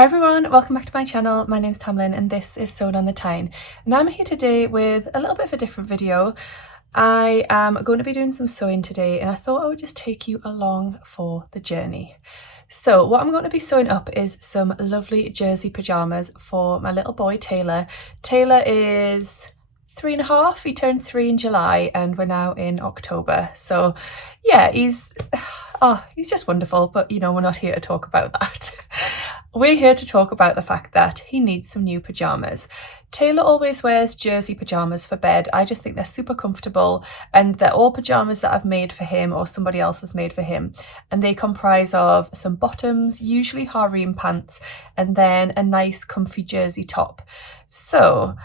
Hi everyone, welcome back to my channel. My name's Tamlyn and this is Sewn on the Tyne, and I'm here today with a little bit of a different video. I am going to be doing some sewing today and I thought I would just take you along for the journey. So what I'm going to be sewing up is some lovely jersey pyjamas for my little boy Taylor. Taylor is 3.5, he turned 3 in July and we're now in October. So yeah, he's just wonderful, but you know, we're not here to talk about that. We're here to talk about the fact that he needs some new pyjamas. Taylor always wears jersey pyjamas for bed. I just think they're super comfortable, and they're all pyjamas that I've made for him or somebody else has made for him. And they comprise of some bottoms, usually harem pants, and then a nice comfy jersey top. So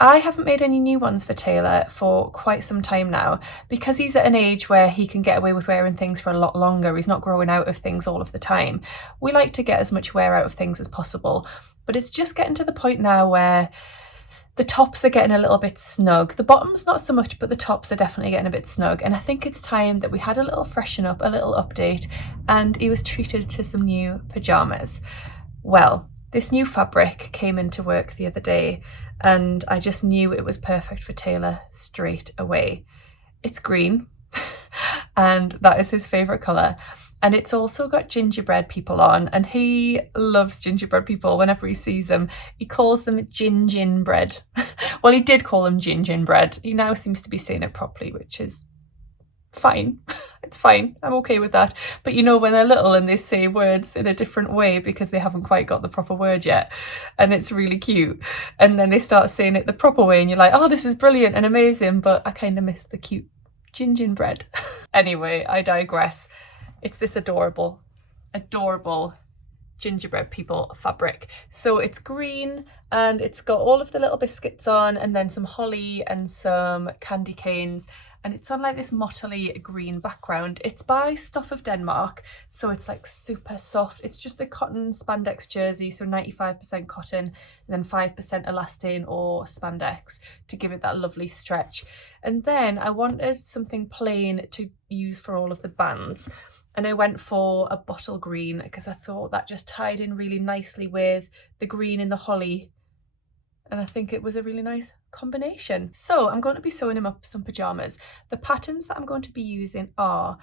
I haven't made any new ones for Taylor for quite some time now because he's at an age where he can get away with wearing things for a lot longer. He's not growing out of things all of the time. We like to get as much wear out of things as possible, but it's just getting to the point now where the tops are getting a little bit snug. The bottoms not so much, but the tops are definitely getting a bit snug. And I think it's time that we had a little freshen up, a little update, and he was treated to some new pyjamas. Well, this new fabric came into work the other day and I just knew it was perfect for Taylor straight away. It's green and that is his favourite colour. And it's also got gingerbread people on, and he loves gingerbread people. Whenever he sees them, he calls them gin bread. Well, he did call them gin bread. He now seems to be saying it properly, which is fine. It's fine. I'm okay with that. But you know, when they're little and they say words in a different way because they haven't quite got the proper word yet, and it's really cute. And then they start saying it the proper way and you're like, oh, this is brilliant and amazing, but I kind of miss the cute gingerbread. Anyway, I digress. It's this adorable gingerbread people fabric. So it's green and it's got all of the little biscuits on and then some holly and some candy canes, and it's on like this mottly green background. It's by Stuff of Denmark, so it's like super soft. It's just a cotton spandex jersey, so 95% cotton and then 5% elastane or spandex to give it that lovely stretch. And then I wanted something plain to use for all of the bands, and I went for a bottle green because I thought that just tied in really nicely with the green and the holly, and I think it was a really nice combination. So I'm going to be sewing him up some pyjamas. The patterns that I'm going to be using are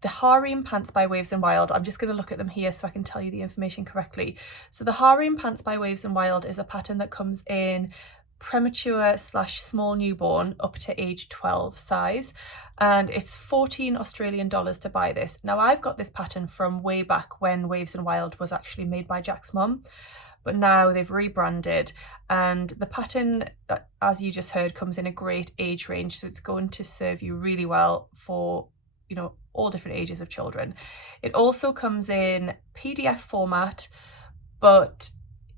the harem pants by Waves and Wild. I'm just going to look at them here so I can tell you the information correctly. So the harem pants by Waves and Wild is a pattern that comes in premature / small newborn up to age 12 size, and it's 14 Australian dollars to buy this. Now I've got this pattern from way back when Waves and Wild was actually made by Jack's mum, but now they've rebranded, and the pattern, as you just heard, comes in a great age range, so it's going to serve you really well for, you know, all different ages of children. It also comes in PDF format, but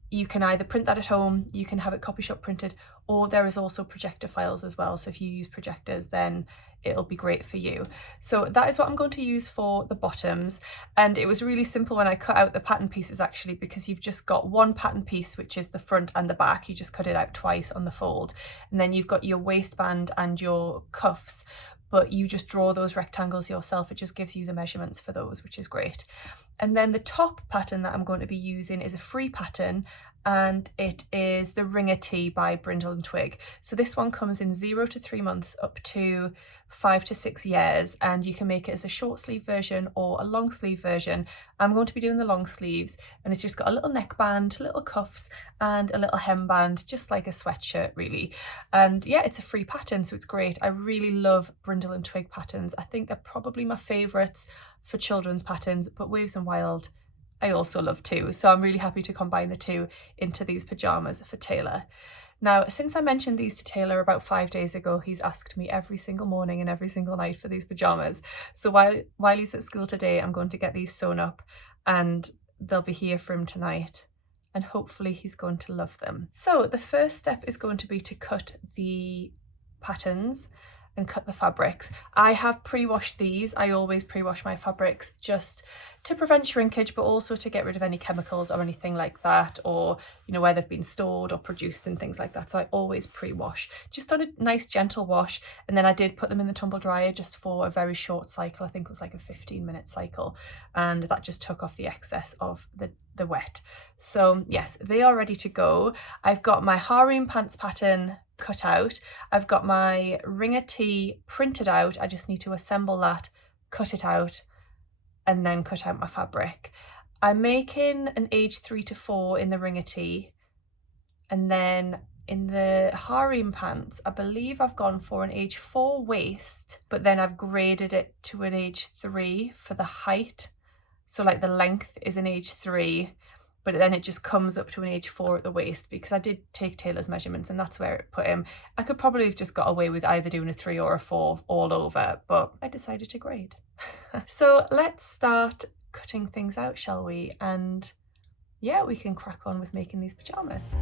you can either print that at home, you can have it copy shop printed, or there is also projector files as well. So if you use projectors, then it'll be great for you. So that is what I'm going to use for the bottoms. And it was really simple when I cut out the pattern pieces actually, because you've just got one pattern piece, which is the front and the back. You just cut it out twice on the fold. And then you've got your waistband and your cuffs, but you just draw those rectangles yourself. It just gives you the measurements for those, which is great. And then the top pattern that I'm going to be using is a free pattern, and it is the Ringer Tee by Brindle and Twig. So this one comes in 0 to 3 months up to 5 to 6 years, and you can make it as a short sleeve version or a long sleeve version. I'm going to be doing the long sleeves, and it's just got a little neckband, little cuffs and a little hemband, just like a sweatshirt really. And yeah, it's a free pattern, so it's great. I really love Brindle and Twig patterns. I think they're probably my favourites for children's patterns, but Waves and Wild I also love too. So I'm really happy to combine the two into these pyjamas for Taylor. Now, since I mentioned these to Taylor about 5 days ago, he's asked me every single morning and every single night for these pyjamas. So while he's at school today, I'm going to get these sewn up and they'll be here for him tonight, and hopefully he's going to love them. So the first step is going to be to cut the patterns and cut the fabrics. I have pre-washed these. I always pre-wash my fabrics just to prevent shrinkage, but also to get rid of any chemicals or anything like that, or you know, where they've been stored or produced and things like that. So I always pre-wash, just on a nice gentle wash, and then I did put them in the tumble dryer just for a very short cycle. I think it was like a 15-minute cycle, and that just took off the excess of the the wet. So yes, they are ready to go. I've got my harem pants pattern cut out. I've got my ringer tee printed out. I just need to assemble that, cut it out, and then cut out my fabric. I'm making an age 3 to 4 in the ringer tee, and then in the harem pants, I believe I've gone for an age 4 waist, but then I've graded it to an age 3 for the height. So like the length is an age 3, but then it just comes up to an age 4 at the waist, because I did take Taylor's measurements and that's where it put him. I could probably have just got away with either doing a 3 or a 4 all over, but I decided to grade. So let's start cutting things out, shall we? And yeah, we can crack on with making these pajamas.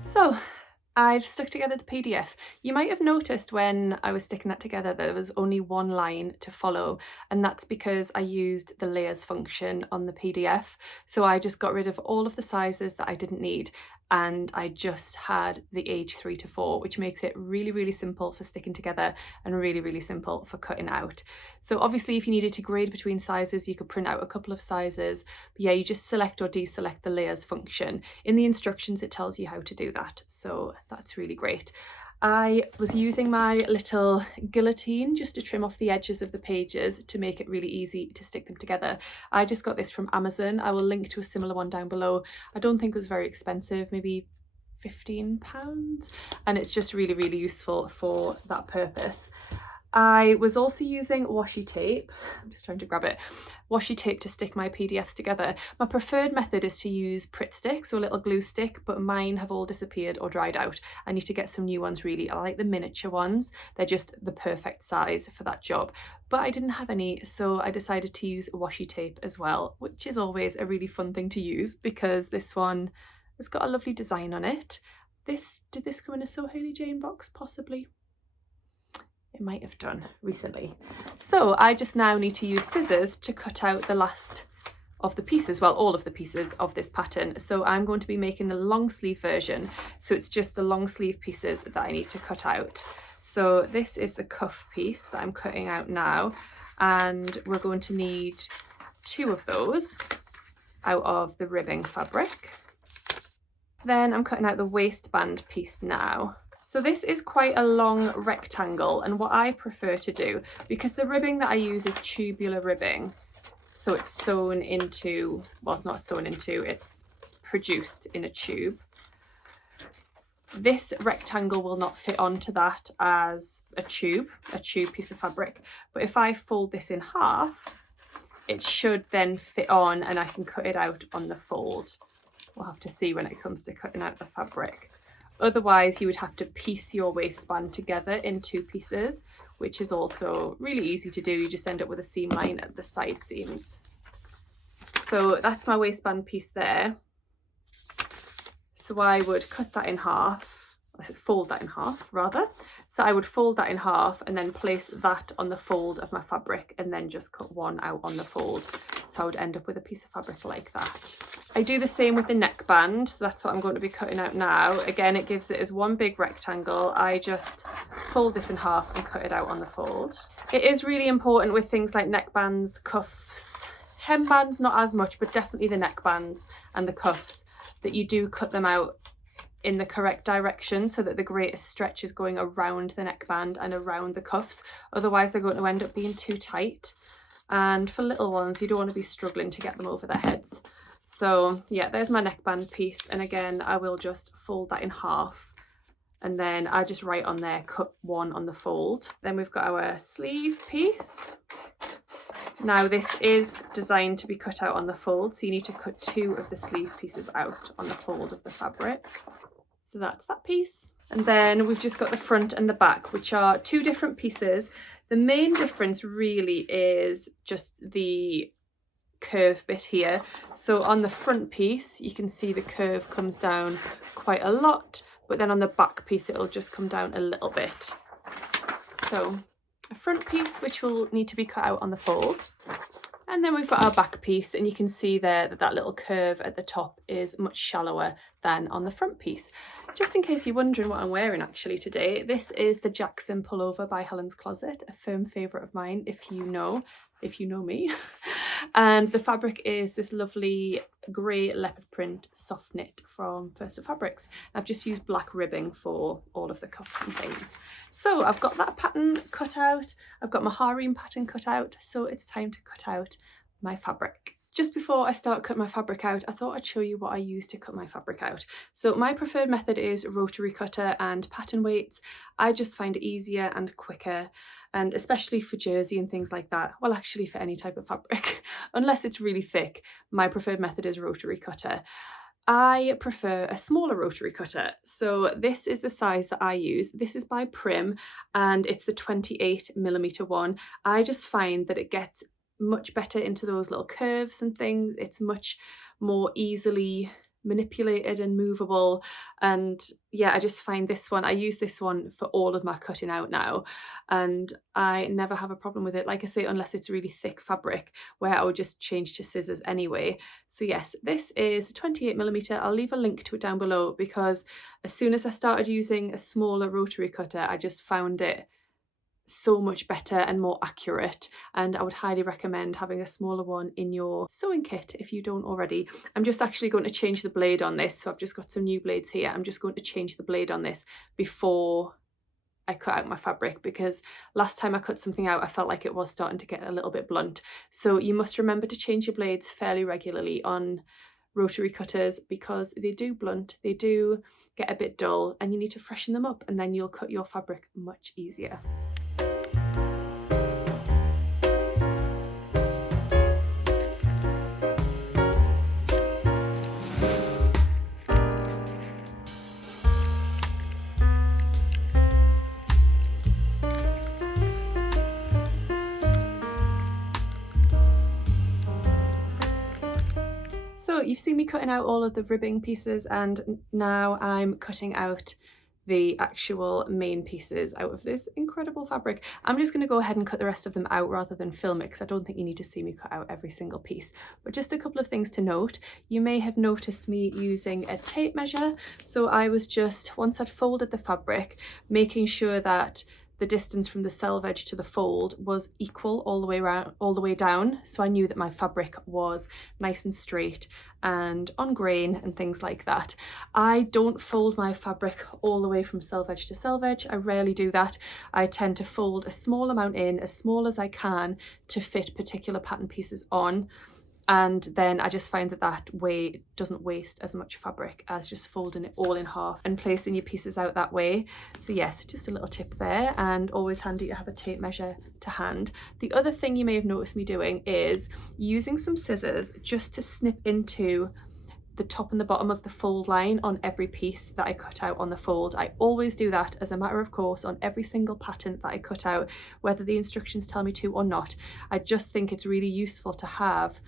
So I've stuck together the PDF. You might have noticed when I was sticking that together there was only one line to follow, and that's because I used the layers function on the PDF. So I just got rid of all of the sizes that I didn't need, and I just had the age 3 to 4, which makes it really, really simple for sticking together and really, really simple for cutting out. So obviously if you needed to grade between sizes, you could print out a couple of sizes, but yeah, you just select or deselect the layers function. In the instructions, it tells you how to do that. So that's really great. I was using my little guillotine just to trim off the edges of the pages to make it really easy to stick them together. I just got this from Amazon. I will link to a similar one down below. I don't think it was very expensive, maybe £15, and it's just really, really useful for that purpose. I was also using washi tape. I'm just trying to grab it. Washi tape to stick my PDFs together. My preferred method is to use Pritt sticks or a little glue stick, but mine have all disappeared or dried out. I need to get some new ones really. I like the miniature ones. They're just the perfect size for that job. But I didn't have any, so I decided to use washi tape as well, which is always a really fun thing to use because this one has got a lovely design on it. Did this come in a So Hayley Jane box? Possibly. It might have done recently. So I just now need to use scissors to cut out the last of the pieces, well, all of the pieces of this pattern. So I'm going to be making the long sleeve version. So it's just the long sleeve pieces that I need to cut out. So this is the cuff piece that I'm cutting out now. And we're going to need 2 of those out of the ribbing fabric. Then I'm cutting out the waistband piece now. So this is quite a long rectangle, and what I prefer to do, because the ribbing that I use is tubular ribbing, so it's sewn into, well, it's not sewn into, it's produced in a tube. This rectangle will not fit onto that as a tube piece of fabric, but if I fold this in half, it should then fit on and I can cut it out on the fold. We'll have to see when it comes to cutting out the fabric. Otherwise, you would have to piece your waistband together in 2 pieces, which is also really easy to do. You just end up with a seam line at the side seams. So that's my waistband piece there. So I would cut that in half, fold that in half rather. So I would fold that in half and then place that on the fold of my fabric and then just cut one out on the fold. So I would end up with a piece of fabric like that. I do the same with the neckband. So that's what I'm going to be cutting out now. Again, it gives it as one big rectangle. I just fold this in half and cut it out on the fold. It is really important with things like neckbands, cuffs, hembands, not as much, but definitely the neckbands and the cuffs, that you do cut them out in the correct direction so that the greatest stretch is going around the neckband and around the cuffs. Otherwise they're going to end up being too tight. And for little ones, you don't want to be struggling to get them over their heads. So yeah, there's my neckband piece. And again, I will just fold that in half. And then I just write on there, cut one on the fold. Then we've got our sleeve piece. Now this is designed to be cut out on the fold, so you need to cut 2 of the sleeve pieces out on the fold of the fabric. So that's that piece. And then we've just got the front and the back, which are 2 different pieces. The main difference really is just the curve bit here. So on the front piece, you can see the curve comes down quite a lot, but then on the back piece, it'll just come down a little bit. So a front piece, which will need to be cut out on the fold. And then we've got our back piece, and you can see there that that little curve at the top is much shallower than on the front piece. Just in case you're wondering what I'm wearing actually today, this is the Jackson pullover by Helen's Closet, a firm favourite of mine if you know me. And the fabric is this lovely grey leopard print soft knit from First Up Fabrics. I've just used black ribbing for all of the cuffs and things. So I've got that pattern cut out, I've got my harem pattern cut out, so it's time to cut out my fabric. Just before I start cutting my fabric out, I thought I'd show you what I use to cut my fabric out. So my preferred method is rotary cutter and pattern weights. I just find it easier and quicker, and especially for jersey and things like that. Well, actually for any type of fabric, unless it's really thick, my preferred method is rotary cutter. I prefer a smaller rotary cutter. So this is the size that I use. This is by Prim and it's the 28mm one. I just find that it gets much better into those little curves and things. It's much more easily manipulated and movable, and yeah, I just find this one, I use this one for all of my cutting out now, and I never have a problem with it, like I say, unless it's really thick fabric where I would just change to scissors anyway. So yes, this is 28mm. I'll leave a link to it down below, because as soon as I started using a smaller rotary cutter, I just found it so much better and more accurate, and I would highly recommend having a smaller one in your sewing kit if you don't already. I'm just actually going to change the blade on this, so I've just got some new blades here. I'm just going to change the blade on this before I cut out my fabric, because last time I cut something out I felt like it was starting to get a little bit blunt. So you must remember to change your blades fairly regularly on rotary cutters, because they do blunt, they do get a bit dull, and you need to freshen them up, and then you'll cut your fabric much easier. So you've seen me cutting out all of the ribbing pieces, and now I'm cutting out the actual main pieces out of this incredible fabric. I'm just going to go ahead and cut the rest of them out rather than film it, because I don't think you need to see me cut out every single piece. But just a couple of things to note. You may have noticed me using a tape measure. So I was just, once I'd folded the fabric, making sure that the distance from the selvage to the fold was equal all the way around, all the way down, so I knew that my fabric was nice and straight and on grain and things like that. I don't fold my fabric all the way from selvage to selvage. I rarely do that. I tend to fold a small amount in, as small as I can, to fit particular pattern pieces on. And then I just find that that way doesn't waste as much fabric as just folding it all in half and placing your pieces out that way. So yes, just a little tip there, and always handy to have a tape measure to hand. The other thing you may have noticed me doing is using some scissors just to snip into the top and the bottom of the fold line on every piece that I cut out on the fold. I always do that as a matter of course on every single pattern that I cut out, whether the instructions tell me to or not. I just think it's really useful to have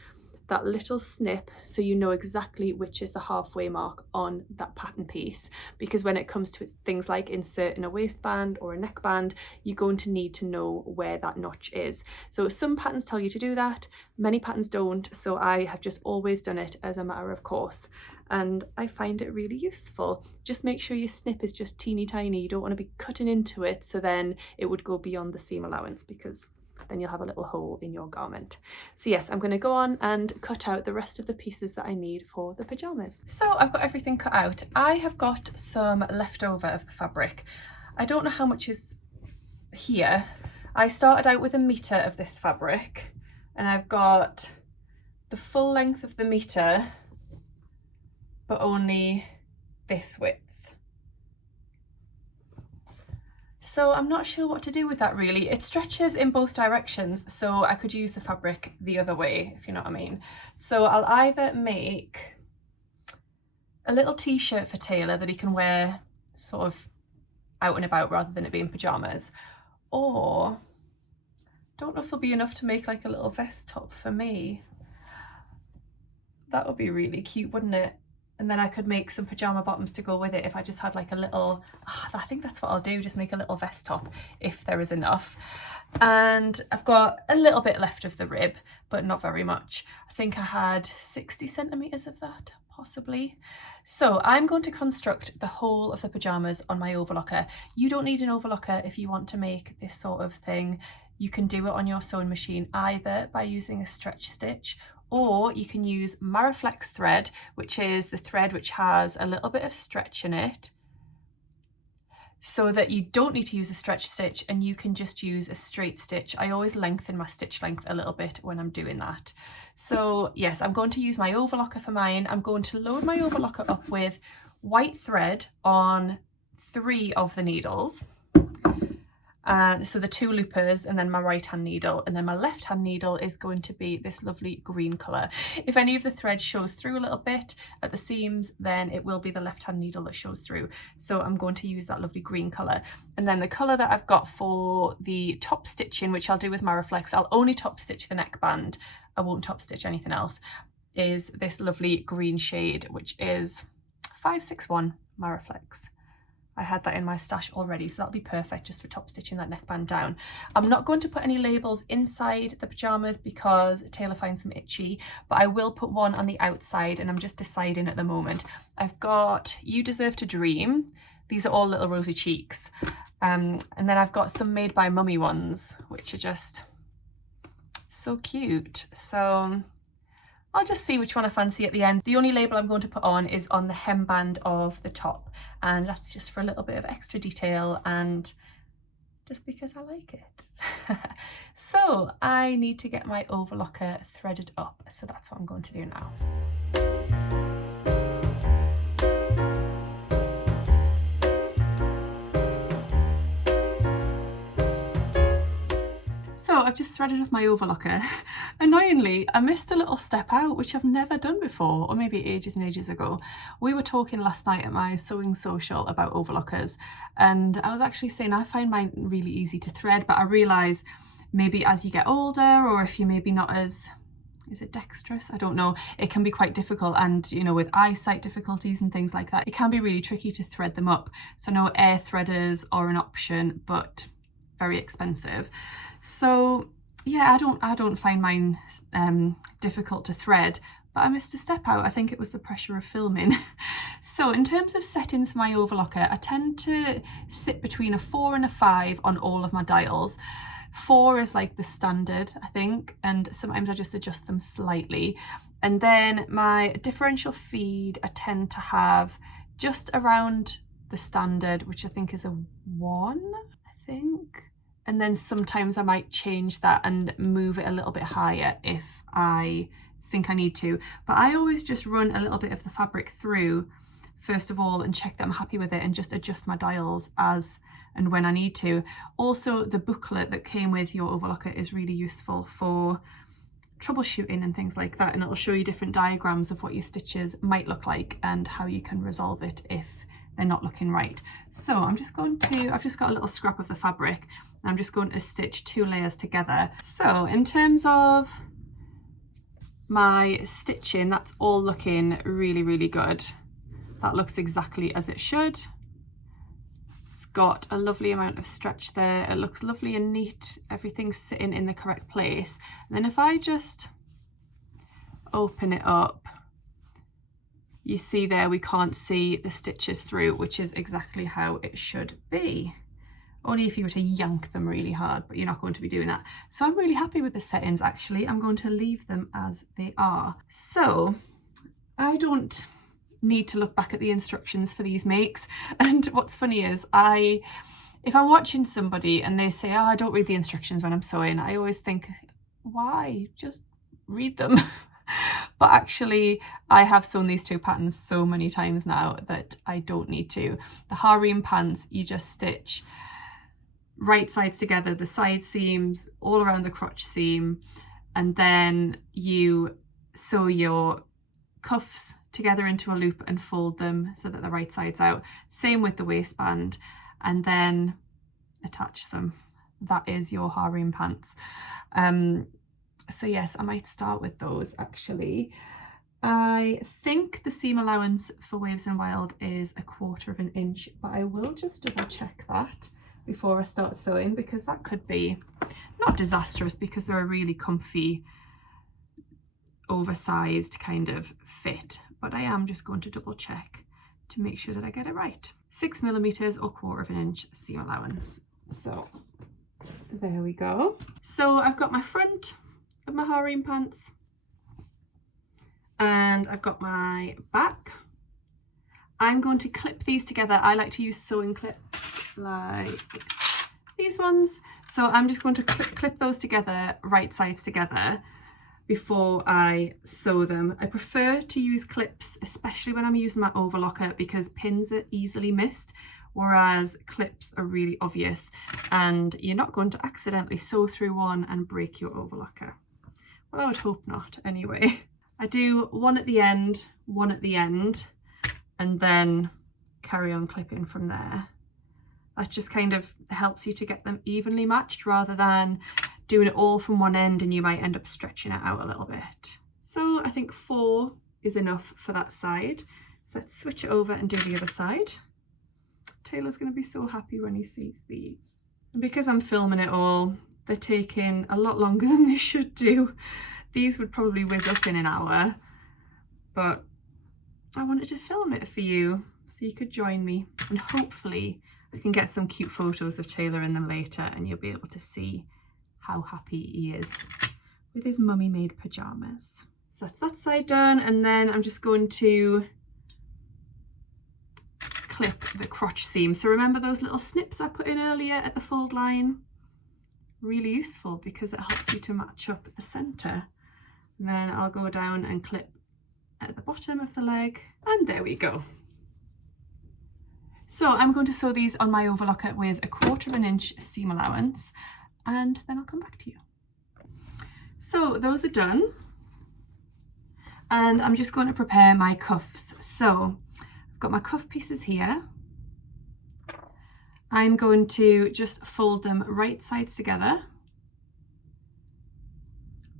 that little snip so you know exactly which is the halfway mark on that pattern piece, because when it comes to things like inserting a waistband or a neckband, you're going to need to know where that notch is. So some patterns tell you to do that, many patterns don't, so I have just always done it as a matter of course, and I find it really useful. Just make sure your snip is just teeny tiny. You don't want to be cutting into it so then it would go beyond the seam allowance, because then you'll have a little hole in your garment. So yes, I'm going to go on and cut out the rest of the pieces that I need for the pyjamas. So I've got everything cut out. I have got some leftover of the fabric. I don't know how much is here. I started out with 1 meter of this fabric, and I've got the full length of the meter, but only this width. So I'm not sure what to do with that really. It stretches in both directions, so I could use the fabric the other way, if you know what I mean. So I'll either make a little t-shirt for Taylor that he can wear sort of out and about rather than it being pyjamas, or don't know if there'll be enough to make like a little vest top for me. That would be really cute, wouldn't it? And then I could make some pajama bottoms to go with it if I just had like a little, I think that's what I'll do, just make a little vest top if there is enough. And I've got a little bit left of the rib, but not very much. I think I had 60 centimetres of that, possibly. So I'm going to construct the whole of the pyjamas on my overlocker. You don't need an overlocker if you want to make this sort of thing. You can do it on your sewing machine either by using a stretch stitch, or you can use Maraflex thread, which is the thread which has a little bit of stretch in it, so that you don't need to use a stretch stitch and you can just use a straight stitch. I always lengthen my stitch length a little bit when I'm doing that. So yes, I'm going to use my overlocker for mine. I'm going to load my overlocker up with white thread on 3 of the needles. So the 2 loopers and then my right hand needle, and then my left hand needle is going to be this lovely green colour. If any of the thread shows through a little bit at the seams, then it will be the left hand needle that shows through. So I'm going to use that lovely green colour. And then the colour that I've got for the top stitching, which I'll do with Maraflex, I'll only top stitch the neckband, I won't top stitch anything else, is this lovely green shade, which is 561 Maraflex. I had that in my stash already, so that'll be perfect just for top stitching that neckband down. I'm not going to put any labels inside the pyjamas because Taylor finds them itchy, but I will put one on the outside, and I'm just deciding at the moment. I've got You Deserve to Dream. These are all little rosy cheeks. And then I've got some Made by Mummy ones, which are just so cute. So I'll just see which one I fancy at the end. The only label I'm going to put on is on the hemband of the top, and that's just for a little bit of extra detail and just because I like it. So I need to get my overlocker threaded up, so that's what I'm going to do now. So I've just threaded up my overlocker. Annoyingly, I missed a little step out, which I've never done before, or maybe ages and ages ago. We were talking last night at my sewing social about overlockers, and I was actually saying I find mine really easy to thread, but I realise maybe as you get older, or if you're maybe not as, is it dexterous? I don't know. It can be quite difficult, and you know, with eyesight difficulties and things like that, it can be really tricky to thread them up. So I know air threaders are an option, but very expensive. So yeah, I don't find mine difficult to thread, but I missed a step out. I think it was the pressure of filming. So in terms of settings for my overlocker, I tend to sit between a 4 and a 5 on all of my dials. 4 is like the standard, I think, and sometimes I just adjust them slightly. And then my differential feed, I tend to have just around the standard, which I think is a 1, I think. And then sometimes I might change that and move it a little bit higher if I think I need to. But I always just run a little bit of the fabric through first of all and check that I'm happy with it, and just adjust my dials as and when I need to. Also, the booklet that came with your overlocker is really useful for troubleshooting and things like that, and it'll show you different diagrams of what your stitches might look like and how you can resolve it if they're not looking right. So I've just got a little scrap of the fabric, and I'm just going to stitch 2 layers together. So in terms of my stitching, that's all looking really, really good. That looks exactly as it should. It's got a lovely amount of stretch there. It looks lovely and neat. Everything's sitting in the correct place. And then if I just open it up, you see there we can't see the stitches through, which is exactly how it should be. Only if you were to yank them really hard, but you're not going to be doing that. So I'm really happy with the settings actually. I'm going to leave them as they are. So I don't need to look back at the instructions for these makes. And what's funny is if I'm watching somebody and they say, oh, I don't read the instructions when I'm sewing, I always think, why? Just read them. But actually, I have sewn these 2 patterns so many times now that I don't need to. The harem pants, you just stitch right sides together, the side seams all around the crotch seam, and then you sew your cuffs together into a loop and fold them so that the right side's out. Same with the waistband, and then attach them. That is your harem pants. So yes, I might start with those actually. I think the seam allowance for Waves and Wild is 1/4 of an inch, but I will just double check that before I start sewing, because that could be not disastrous because they're a really comfy, oversized kind of fit, but I am just going to double check to make sure that I get it right. 6mm or 1/4 of an inch seam allowance. So there we go. So I've got my front of my harem pants and I've got my back. I'm going to clip these together. I like to use sewing clips like these ones. So I'm just going to clip those together, right sides together, before I sew them. I prefer to use clips, especially when I'm using my overlocker, because pins are easily missed, whereas clips are really obvious and you're not going to accidentally sew through one and break your overlocker. Well, I would hope not anyway. I do one at the end, and then carry on clipping from there. That just kind of helps you to get them evenly matched rather than doing it all from one end and you might end up stretching it out a little bit. So I think 4 is enough for that side. So let's switch it over and do the other side. Taylor's going to be so happy when he sees these. And because I'm filming it all, they're taking a lot longer than they should do. These would probably whiz up in an hour, but I wanted to film it for you so you could join me, and hopefully I can get some cute photos of Taylor in them later and you'll be able to see how happy he is with his mummy made pajamas. So that's that side done, and then I'm just going to clip the crotch seam. So remember those little snips I put in earlier at the fold line? Really useful because it helps you to match up at the center. And then I'll go down and clip at the bottom of the leg, and there we go. So I'm going to sew these on my overlocker with 1/4 of an inch seam allowance, and then I'll come back to you. So those are done, and I'm just going to prepare my cuffs. So I've got my cuff pieces here. I'm going to just fold them right sides together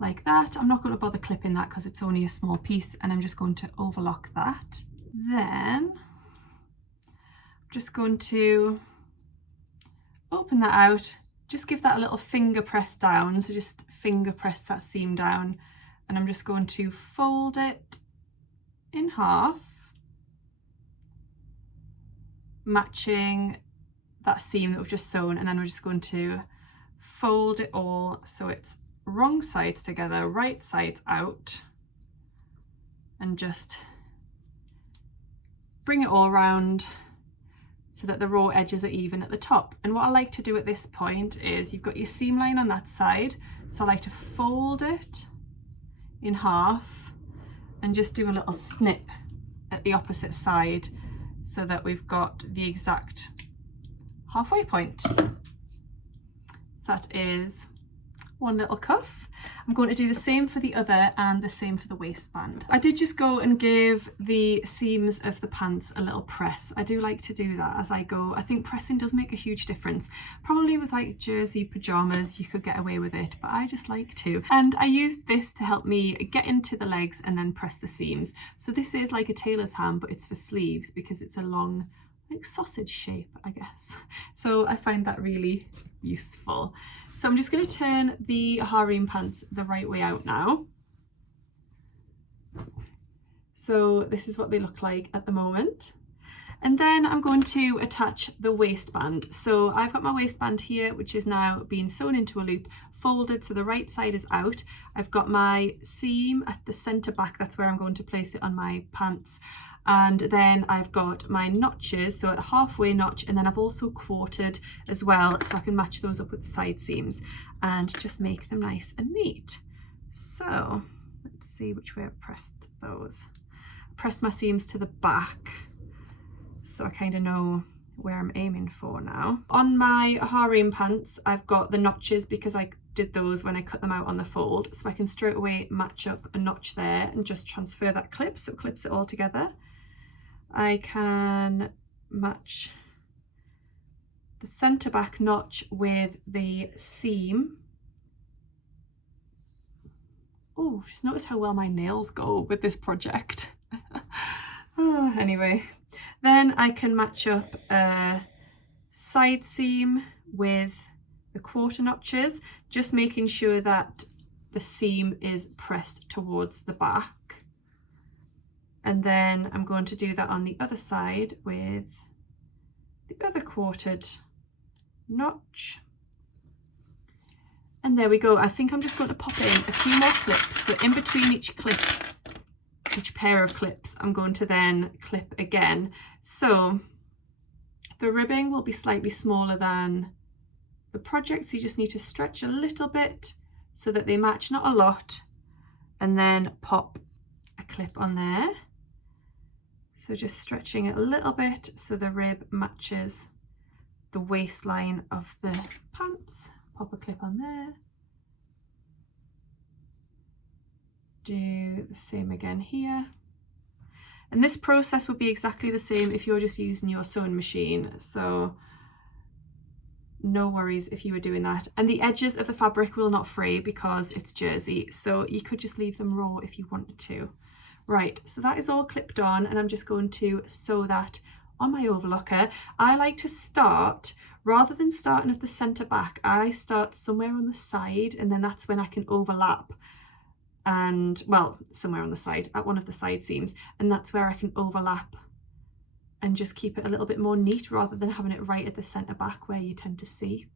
like that. I'm not going to bother clipping that because it's only a small piece, and I'm just going to overlock that. Then I'm just going to open that out, just give that a little finger press down. So just finger press that seam down, and I'm just going to fold it in half, matching that seam that we've just sewn, and then we're just going to fold it all so it's wrong sides together, right sides out, and just bring it all around so that the raw edges are even at the top. And what I like to do at this point is, you've got your seam line on that side, so I like to fold it in half and just do a little snip at the opposite side so that we've got the exact halfway point. So that is one little cuff. I'm going to do the same for the other and the same for the waistband. I did just go and give the seams of the pants a little press. I do like to do that as I go. I think pressing does make a huge difference. Probably with like jersey pajamas you could get away with it, but I just like to. And I used this to help me get into the legs and then press the seams. So this is like a tailor's ham, but it's for sleeves because it's a long, like sausage shape, I guess. So I find that really useful. So I'm just going to turn the harem pants the right way out now. So this is what they look like at the moment. And then I'm going to attach the waistband. So I've got my waistband here, which is now being sewn into a loop, folded so the right side is out. I've got my seam at the center back, that's where I'm going to place it on my pants. And then I've got my notches, so at the halfway notch, and then I've also quartered as well, so I can match those up with the side seams and just make them nice and neat. So let's see which way I've pressed those. Pressed my seams to the back, so I kind of know where I'm aiming for now. On my harem pants, I've got the notches because I did those when I cut them out on the fold, so I can straight away match up a notch there and just transfer that clip so it clips it all together. I can match the centre back notch with the seam Oh, just notice how well my nails go with this project. Anyway, then I can match up a side seam with the quarter notches, just making sure that the seam is pressed towards the back. And then I'm going to do that on the other side with the other quartered notch. And there we go. I think I'm just going to pop in a few more clips. So in between each clip, each pair of clips, I'm going to then clip again. So the ribbing will be slightly smaller than the project, so you just need to stretch a little bit so that they match, not a lot, and then pop a clip on there. So just stretching it a little bit so the rib matches the waistline of the pants. Pop a clip on there. Do the same again here. And this process would be exactly the same if you're just using your sewing machine. So no worries if you were doing that. And the edges of the fabric will not fray because it's jersey. So you could just leave them raw if you wanted to. Right, so that is all clipped on, and I'm just going to sew that on my overlocker. I like to start, rather than starting at the centre back, I start somewhere on the side, and then that's when I can overlap. And well, somewhere on the side, at one of the side seams, and that's where I can overlap and just keep it a little bit more neat rather than having it right at the centre back where you tend to see.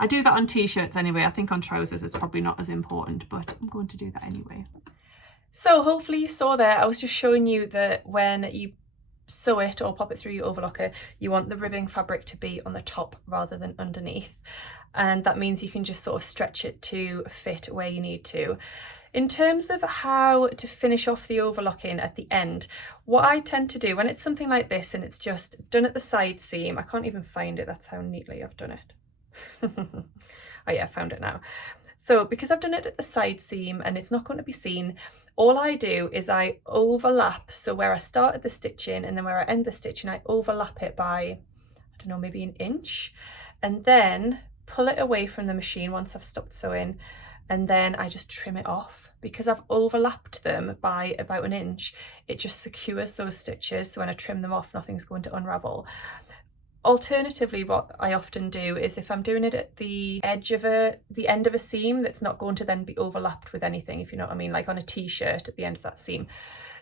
I do that on t-shirts anyway. I think on trousers it's probably not as important, but I'm going to do that anyway. So hopefully you saw there, I was just showing you that when you sew it or pop it through your overlocker, you want the ribbing fabric to be on the top rather than underneath. And that means you can just sort of stretch it to fit where you need to. In terms of how to finish off the overlocking at the end, what I tend to do when it's something like this and it's just done at the side seam, I can't even find it, that's how neatly I've done it. Oh yeah, I found it now. So because I've done it at the side seam and it's not going to be seen, all I do is I overlap. So where I started the stitching and then where I end the stitching, I overlap it by, I don't know, maybe an inch, and then pull it away from the machine once I've stopped sewing, and then I just trim it off. Because I've overlapped them by about an inch, it just secures those stitches, so when I trim them off, nothing's going to unravel. Alternatively, what I often do is if I'm doing it at the edge of the end of a seam that's not going to then be overlapped with anything, if you know what I mean, like on a t-shirt at the end of that seam,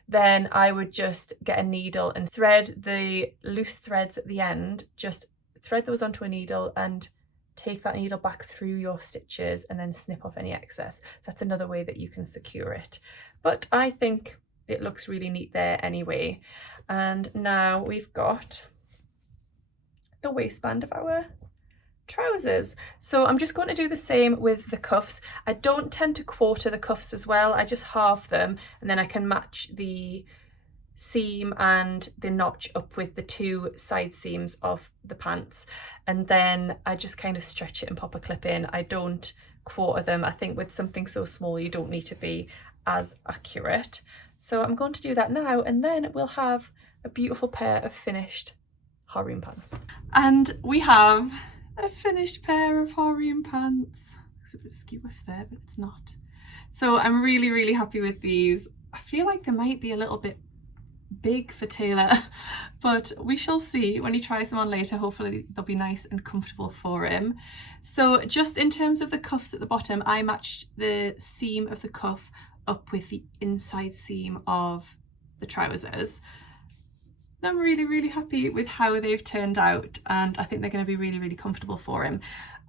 then I would just get a needle and thread the loose threads at the end, just thread those onto a needle and take that needle back through your stitches and then snip off any excess. That's another way that you can secure it. But I think it looks really neat there anyway. And now we've got the waistband of our trousers. So I'm just going to do the same with the cuffs. I don't tend to quarter the cuffs as well. I just halve them and then I can match the seam and the notch up with the two side seams of the pants, and then I just kind of stretch it and pop a clip in. I don't quarter them. I think with something so small you don't need to be as accurate. So I'm going to do that now, and then we'll have a beautiful pair of finished harem pants. And we have a finished pair of harem pants. Looks a bit skew off there, but it's not. So I'm really happy with these. I feel like they might be a little bit big for Taylor, but we shall see when he tries them on later. Hopefully they'll be nice and comfortable for him. So just in terms of the cuffs at the bottom, I matched the seam of the cuff up with the inside seam of the trousers. And I'm really happy with how they've turned out, and I think they're going to be really comfortable for him.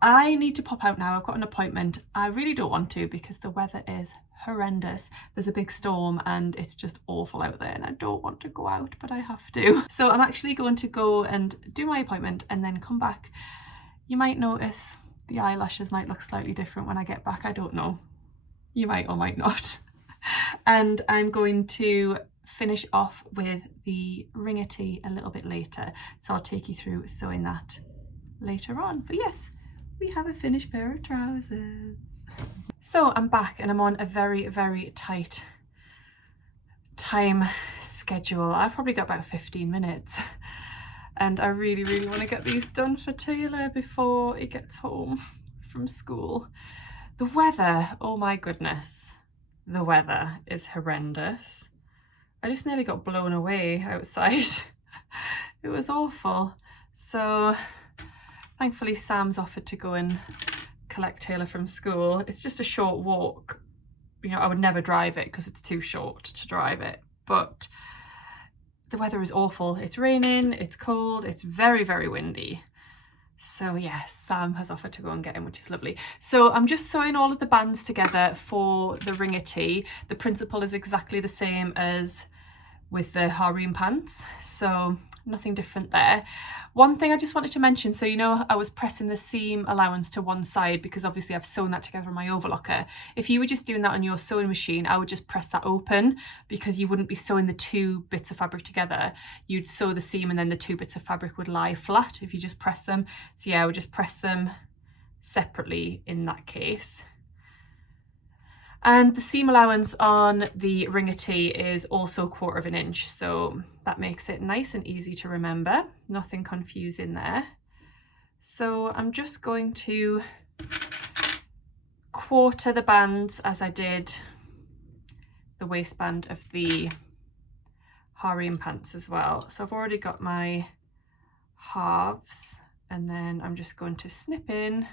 I need to pop out now. I've got an appointment. I really don't want to because the weather is horrendous. There's a big storm and it's just awful out there, and I don't want to go out, but I have to. So I'm actually going to go and do my appointment and then come back. You might notice the eyelashes might look slightly different when I get back. I don't know. You might or might not. And I'm going to finish off with the ringer tee a little bit later. So I'll take you through sewing that later on. But yes, we have a finished pair of trousers. So I'm back and I'm on a very tight time schedule. I've probably got about 15 minutes and I really want to get these done for Taylor before he gets home from school. The weather, oh my goodness. the weather is horrendous. I just nearly got blown away outside. It was awful. So thankfully Sam's offered to go and collect Taylor from school. It's just a short walk. You know, I would never drive it because it's too short to drive it, but the weather is awful. It's raining, it's cold, it's very, very windy. So yeah, Sam has offered to go and get him, which is lovely. So I'm just sewing all of the bands together for the ringer tee. The principle is exactly the same as with the harem pants, so nothing different there. One thing I just wanted to mention, so you know I was pressing the seam allowance to one side because obviously I've sewn that together on my overlocker. If you were just doing that on your sewing machine, I would just press that open because you wouldn't be sewing the two bits of fabric together. You'd sew the seam and then the two bits of fabric would lie flat if you just press them. So yeah, I would just press them separately in that case. And the seam allowance on the ringer tee is also 1/4 of an inch, so that makes it nice and easy to remember. Nothing confusing there. So I'm just going to quarter the bands as I did the waistband of the harem pants as well. So I've already got my halves, and then I'm just going to snip in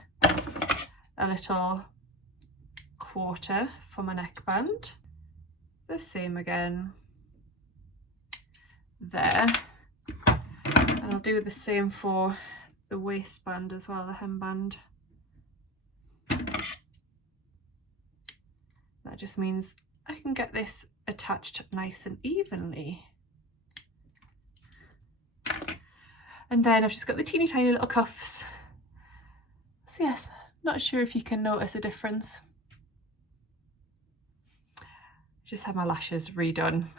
a little quarter for my neckband. The same again there, and I'll do the same for the waistband as well, the hemband. That just means I can get this attached nice and evenly. And then I've just got the teeny tiny little cuffs. So yes, not sure if you can notice a difference. Just had my lashes redone.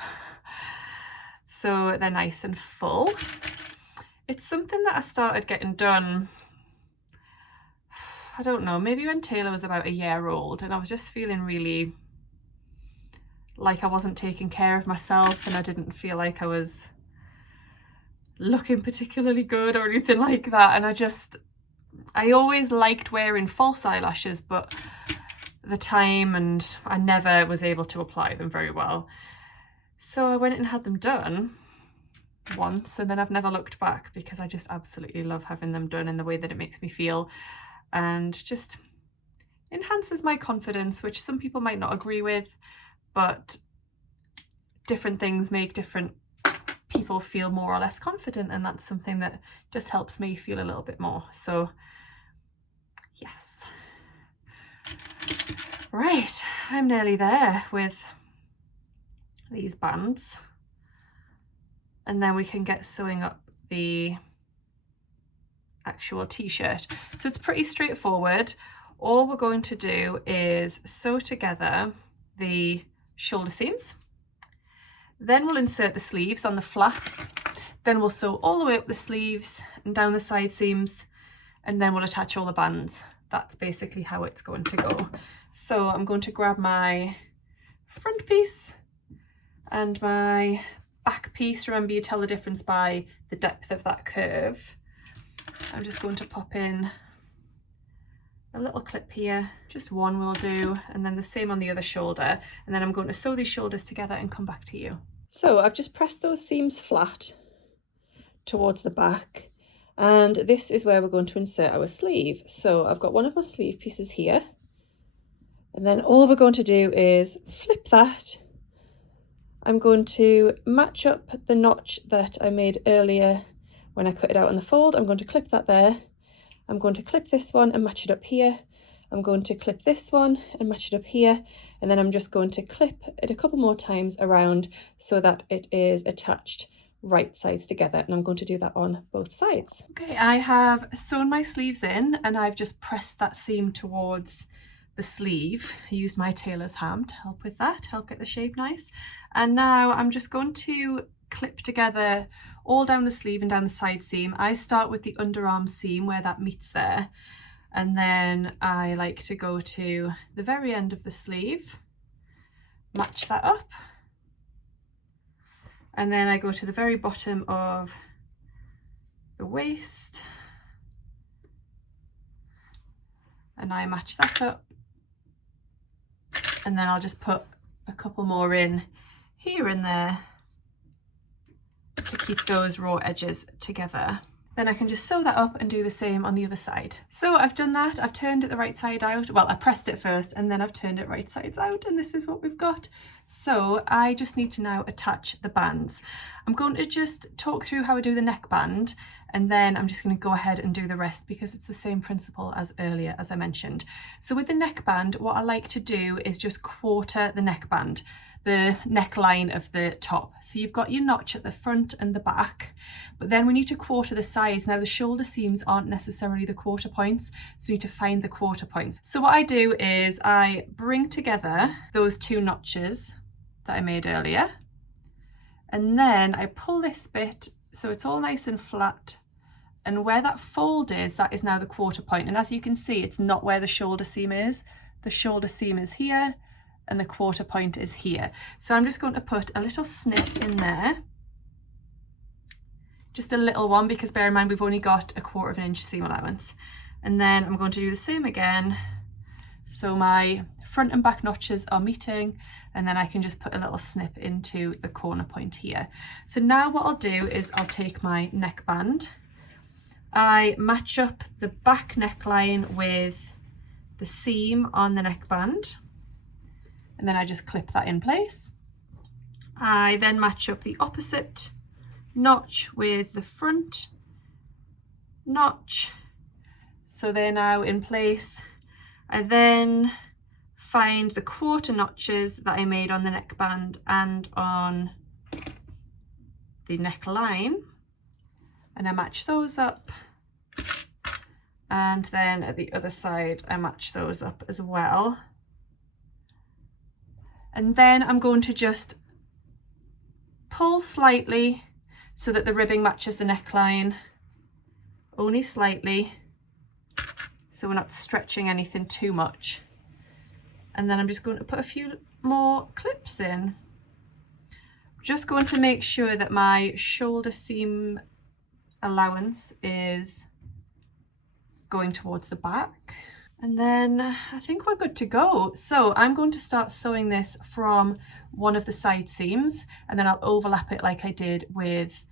So they're nice and full. It's something that I started getting done, I don't know, maybe when Taylor was about a year old, and I was just feeling really like I wasn't taking care of myself and I didn't feel like I was looking particularly good or anything like that. And I always liked wearing false eyelashes, but the time, and I never was able to apply them very well. So I went and had them done once, and then I've never looked back because I just absolutely love having them done in the way that it makes me feel, and just enhances my confidence, which some people might not agree with, but different things make different people feel more or less confident, and that's something that just helps me feel a little bit more. So yes. Right, I'm nearly there with these bands, and then we can get sewing up the actual t-shirt. So it's pretty straightforward. All we're going to do is sew together the shoulder seams, then we'll insert the sleeves on the flat, then we'll sew all the way up the sleeves and down the side seams, and then we'll attach all the bands. That's basically how it's going to go. So I'm going to grab my front piece and my back piece. Remember, you tell the difference by the depth of that curve. I'm just going to pop in a little clip here, just one will do, and then the same on the other shoulder, and then I'm going to sew these shoulders together and come back to you. So I've just pressed those seams flat towards the back, and this is where we're going to insert our sleeve. So I've got one of my sleeve pieces here, and then all we're going to do is flip that. I'm going to match up the notch that I made earlier when I cut it out on the fold. I'm going to clip that there. I'm going to clip this one and match it up here. I'm going to clip this one and match it up here, and then I'm just going to clip it a couple more times around so that it is attached right sides together, and I'm going to do that on both sides. Okay, I have sewn my sleeves in, and I've just pressed that seam towards the sleeve. I used my tailor's ham to help with that, help get the shape nice. And now I'm just going to clip together all down the sleeve and down the side seam. I start with the underarm seam where that meets there, and then I like to go to the very end of the sleeve, match that up, and then I go to the very bottom of the waist and I match that up, and then I'll just put a couple more in here and there to keep those raw edges together. Then I can just sew that up and do the same on the other side. So I've done that, I've turned it the right side out. Well, I pressed it first and then I've turned it right sides out, and this is what we've got. So I just need to now attach the bands. I'm going to just talk through how I do the neckband, and then I'm just going to go ahead and do the rest because it's the same principle as earlier, as I mentioned. So with the neckband, what I like to do is just quarter the neckband, the neckline of the top. So you've got your notch at the front and the back, but then we need to quarter the sides. Now the shoulder seams aren't necessarily the quarter points, so you need to find the quarter points. So what I do is I bring together those two notches that I made earlier, and then I pull this bit so it's all nice and flat, and where that fold is, that is now the quarter point. And as you can see, it's not where the shoulder seam is. The shoulder seam is here and the quarter point is here. So I'm just going to put a little snip in there, just a little one, because bear in mind we've only got 1/4 inch seam allowance. And then I'm going to do the same again, so my front and back notches are meeting, and then I can just put a little snip into the corner point here. So now what I'll do is I'll take my neckband, I match up the back neckline with the seam on the neckband, and then I just clip that in place. I then match up the opposite notch with the front notch, so they're now in place. I then find the quarter notches that I made on the neckband and on the neckline, and I match those up, and then at the other side I match those up as well. And then I'm going to just pull slightly so that the ribbing matches the neckline, only slightly, so we're not stretching anything too much. And then I'm just going to put a few more clips in. Just going to make sure that my shoulder seam allowance is going towards the back. And then I think we're good to go. So I'm going to start sewing this from one of the side seams, and then I'll overlap it like I did with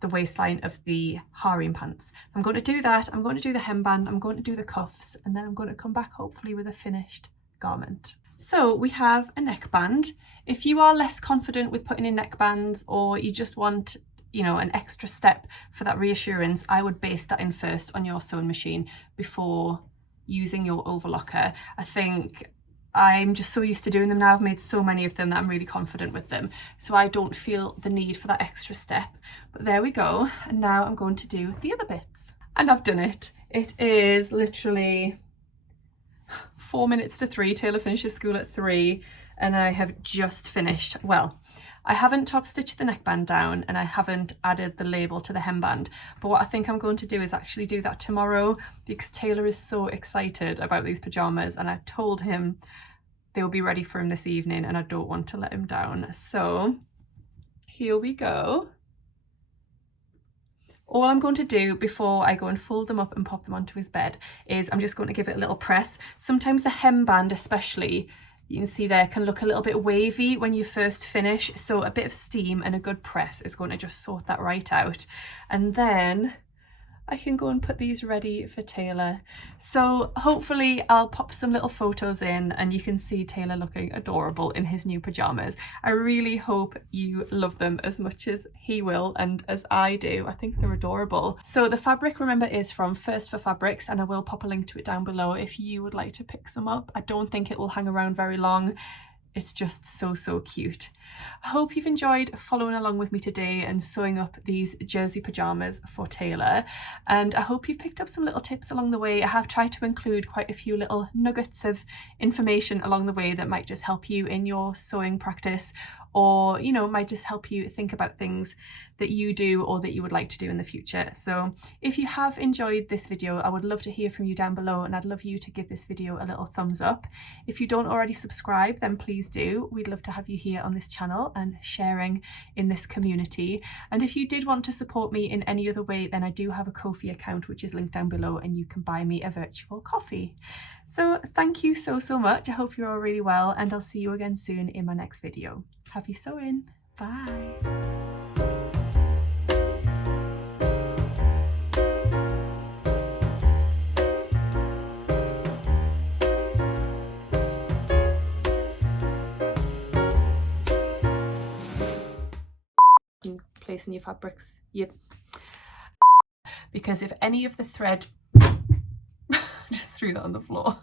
the waistline of the harem pants. I'm going to do that, I'm going to do the hemband, I'm going to do the cuffs, and then I'm going to come back hopefully with a finished garment. So we have a neckband. If you are less confident with putting in neckbands, or you just want, you know, an extra step for that reassurance, I would baste that in first on your sewing machine before using your overlocker. I think I'm just so used to doing them now. I've made so many of them that I'm really confident with them, so I don't feel the need for that extra step. But there we go, and now I'm going to do the other bits. And I've done it. It is literally 4 minutes to 3. Taylor finishes school at 3, and I have just finished. Well, I haven't top stitched the neckband down, and I haven't added the label to the hemband, but what I think I'm going to do is actually do that tomorrow, because Taylor is so excited about these pajamas, and I told him they will be ready for him this evening, and I don't want to let him down. So here we go. All I'm going to do before I go and fold them up and pop them onto his bed is I'm just going to give it a little press. Sometimes the hemband especially, you can see there, can look a little bit wavy when you first finish, so a bit of steam and a good press is going to just sort that right out. And then I can go and put these ready for Taylor. So hopefully I'll pop some little photos in and you can see Taylor looking adorable in his new pajamas. I really hope you love them as much as he will and as I do. I think they're adorable. So the fabric, remember, is from First for Fabrics, and I will pop a link to it down below if you would like to pick some up. I don't think it will hang around very long. It's just so, so cute. I hope you've enjoyed following along with me today and sewing up these jersey pajamas for Taylor. And I hope you've picked up some little tips along the way. I have tried to include quite a few little nuggets of information along the way that might just help you in your sewing practice, or, you know, it might just help you think about things that you do or that you would like to do in the future. So if you have enjoyed this video, I would love to hear from you down below, and I'd love you to give this video a little thumbs up. If you don't already subscribe, then please do. We'd love to have you here on this channel and sharing in this community. And if you did want to support me in any other way, then I do have a Ko-fi account, which is linked down below, and you can buy me a virtual coffee. So thank you so much. I hope you're all really well, and I'll see you again soon in my next video. Happy sewing. Bye. Placing your fabrics, yep, because if any of the thread just threw that on the floor.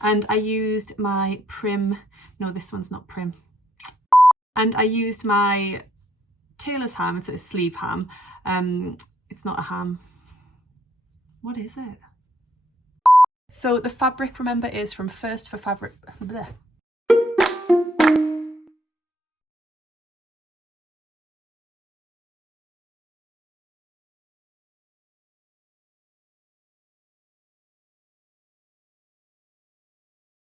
And I used my Prim, no, this one's not Prim, and I used my tailor's ham. It's a sleeve ham. It's not a ham. What is it? So the fabric, remember, is from First for Fabric, bleh.